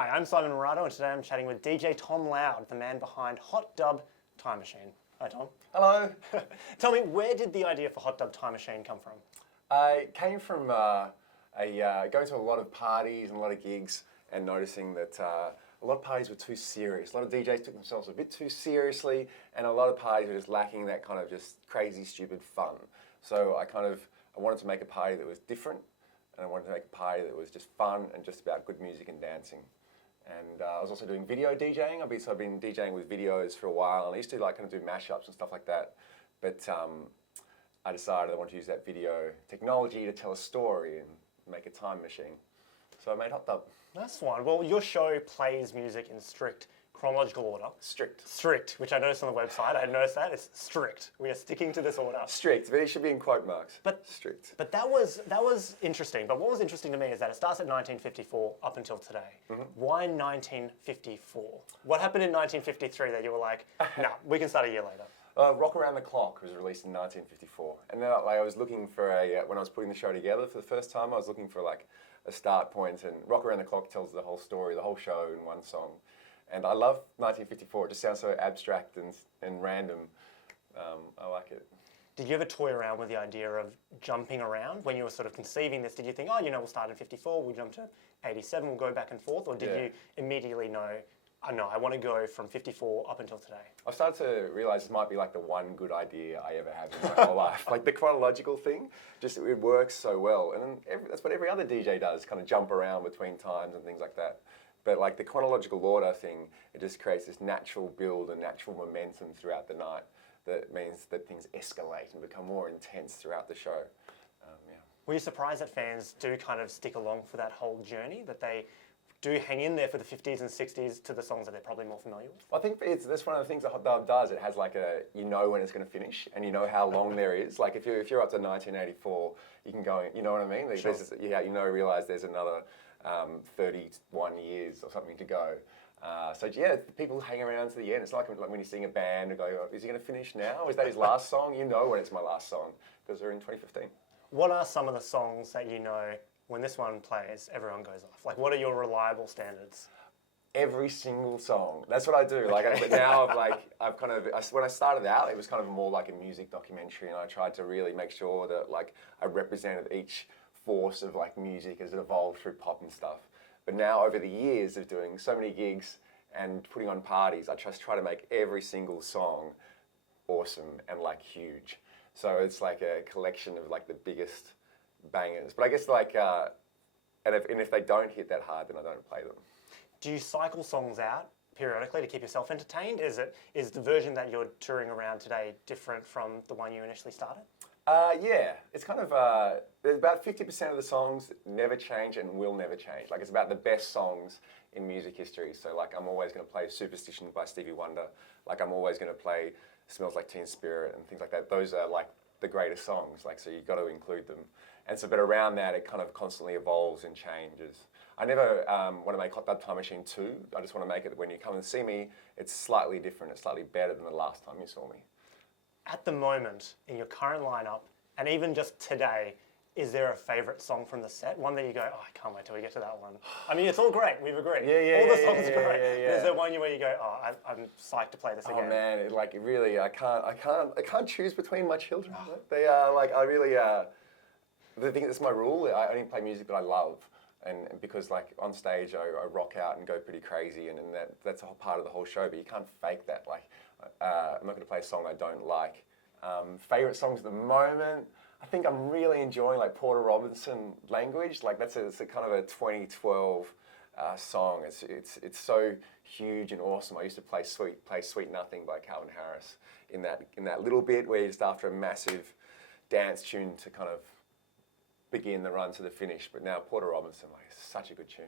Hi, I'm Simon Miraudo, and today I'm chatting with DJ Tom Loud, the man behind Hot Dub Time Machine. Hi, Tom. Hello. Tell me, where did the idea for Hot Dub Time Machine come from? I came from going to a lot of parties and a lot of gigs and noticing that a lot of parties were too serious. A lot of DJs took themselves a bit too seriously, and a lot of parties were just lacking that kind of just crazy, stupid fun. So I wanted to make a party that was different, and I wanted to make a party that was just fun and just about good music and dancing. And I was also doing video DJing. I've been DJing with videos for a while, and I used to kind of do mashups and stuff like that. But I decided I wanted to use that video technology to tell a story and make a time machine. So I made Hot Dub. That's one. Well, your show plays music in strict chronological order. Strict, which I noticed on the website. I noticed that. It's strict. We are sticking to this order. Strict, but it should be in quote marks. But strict. But that was interesting. But what was interesting to me is that it starts at 1954 up until today. Mm-hmm. Why 1954? What happened in 1953 that you were like, no, we can start a year later? Rock Around the Clock was released in 1954. And then I was looking for when I was putting the show together for the first time, I was looking for a start point, and Rock Around the Clock tells the whole story, the whole show in one song. And I love 1954. It just sounds so abstract and random. I like it. Did you ever toy around with the idea of jumping around when you were sort of conceiving this? Did you think, we'll start in 54, we'll jump to 87, we'll go back and forth? Or did you immediately know, no, I want to go from 54 up until today? I've started to realise this might be the one good idea I ever had in my whole life. The chronological thing, it works so well. And then that's what every other DJ does, kind of jump around between times and things like that. But the chronological order thing, it just creates this natural build and natural momentum throughout the night that means that things escalate and become more intense throughout the show. Were you surprised that fans do kind of stick along for that whole journey, that they do hang in there for the 50s and 60s to the songs that they're probably more familiar with? I think that's one of the things that Hot Dub does. It has you know when it's going to finish, and you know how long there is. If you're up to 1984, you can go, you know what I mean? Sure. Realise there's another 31 years or something to go. People hang around to the end. It's like when you sing a band and go, is he going to finish now? Is that his last song? You know when it's my last song because we're in 2015. What are some of the songs that you know when this one plays, everyone goes off? What are your reliable standards? Every single song. That's what I do. Okay. But now when I started out, it was kind of more like a music documentary, and I tried to really make sure that I represented each force of music as it evolved through pop and stuff. But now over the years of doing so many gigs and putting on parties, I just try to make every single song awesome and huge. So it's a collection of the biggest bangers. But I guess and if they don't hit that hard, then I don't play them. Do you cycle songs out periodically to keep yourself entertained? Is the version that you're touring around today different from the one you initially started? Yeah, it's kind of, there's about 50% of the songs never change and will never change. It's about the best songs in music history. So I'm always going to play Superstition by Stevie Wonder. I'm always going to play Smells Like Teen Spirit and things like that. Those are the greatest songs, so you've got to include them. And so, but around that, it kind of constantly evolves and changes. I never want to make Hot Dub Time Machine 2. I just want to make it that when you come and see me, it's slightly different. It's slightly better than the last time you saw me. At the moment, in your current lineup, and even just today, is there a favourite song from the set? One that you go, I can't wait till we get to that one. I mean, it's all great. We've agreed. Yeah. All the songs are great. Yeah. Is there one where you go, I'm psyched to play this again? Oh man, really, I can't choose between my children. They are I really. The thing that's my rule. I only play music that I love, and because on stage I rock out and go pretty crazy, and that's a whole part of the whole show. But you can't fake that. I'm not going to play a song I don't like. Favorite songs at the moment, I think I'm really enjoying Porter Robinson Language. It's a kind of a 2012 song. It's so huge and awesome. I used to play Sweet Nothing by Calvin Harris in that little bit where you're just after a massive dance tune to kind of begin the run to the finish. But now Porter Robinson, is such a good tune.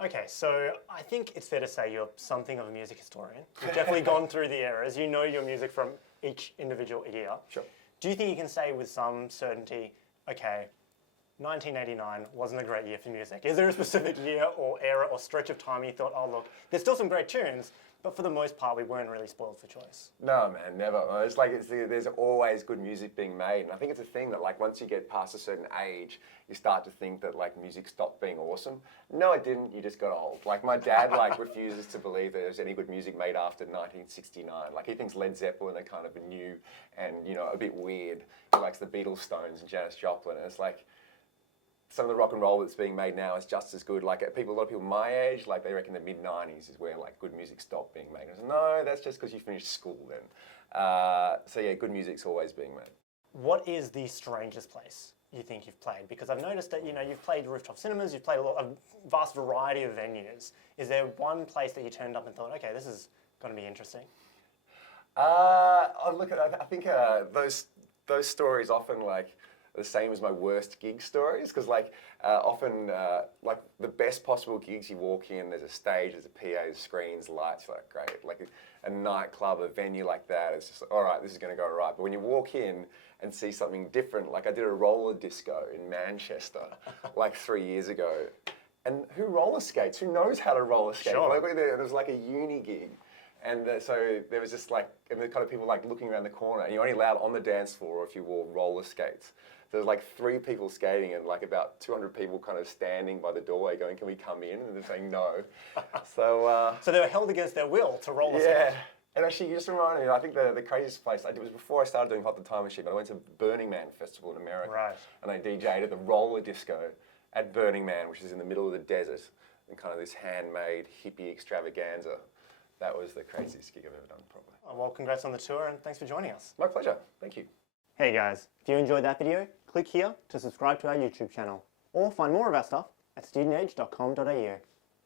Okay, so I think it's fair to say you're something of a music historian. You've definitely gone through the eras. You know your music from each individual year. Sure. Do you think you can say with some certainty, okay, 1989 wasn't a great year for music. Is there a specific year or era or stretch of time you thought, oh look, there's still some great tunes, but for the most part we weren't really spoiled for choice? No, man, never. It's like there's always good music being made, and I think it's a thing that like once you get past a certain age, you start to think that like music stopped being awesome. No, it didn't. You just got old. Like my dad like refuses to believe that there's any good music made after 1969. Like he thinks Led Zeppelin are kind of new and a bit weird. He likes the Beatles, Stones, and Janis Joplin, and it's like, some of the rock and roll that's being made now is just as good. Like a lot of people my age, like they reckon the mid-90s is where like good music stopped being made. I said, no, that's just because you finished school then. So yeah, good music's always being made. What is the strangest place you think you've played? Because I've noticed that you've played rooftop cinemas, you've played a vast variety of venues. Is there one place that you turned up and thought, okay, this is going to be interesting? I think those stories often like the same as my worst gig stories, because like often like the best possible gigs, you walk in, there's a stage, there's a PA, there's screens, lights, like great. Like a nightclub, a venue like that, it's just all right, this is going to go right. But when you walk in and see something different, like I did a roller disco in Manchester like 3 years ago, and who roller skates? Who knows how to roller skate? Sure. Like, it was like a uni gig. And so there was just like, and the kind of people like looking around the corner, and you're only allowed on the dance floor if you wore roller skates. So there's like 3 people skating and like about 200 people kind of standing by the doorway going, can we come in? And they're saying no. So they were held against their will to roller yeah. skate. And actually, you just reminded me, I think the craziest place I did was before I started doing Hot the Time Machine, but I went to Burning Man Festival in America. Right. And I DJ'd at the roller disco at Burning Man, which is in the middle of the desert, and kind of this handmade hippie extravaganza. That was the craziest gig I've ever done, probably. Oh, well, congrats on the tour and thanks for joining us. My pleasure. Thank you. Hey guys, if you enjoyed that video, click here to subscribe to our YouTube channel or find more of our stuff at studentedge.com.au.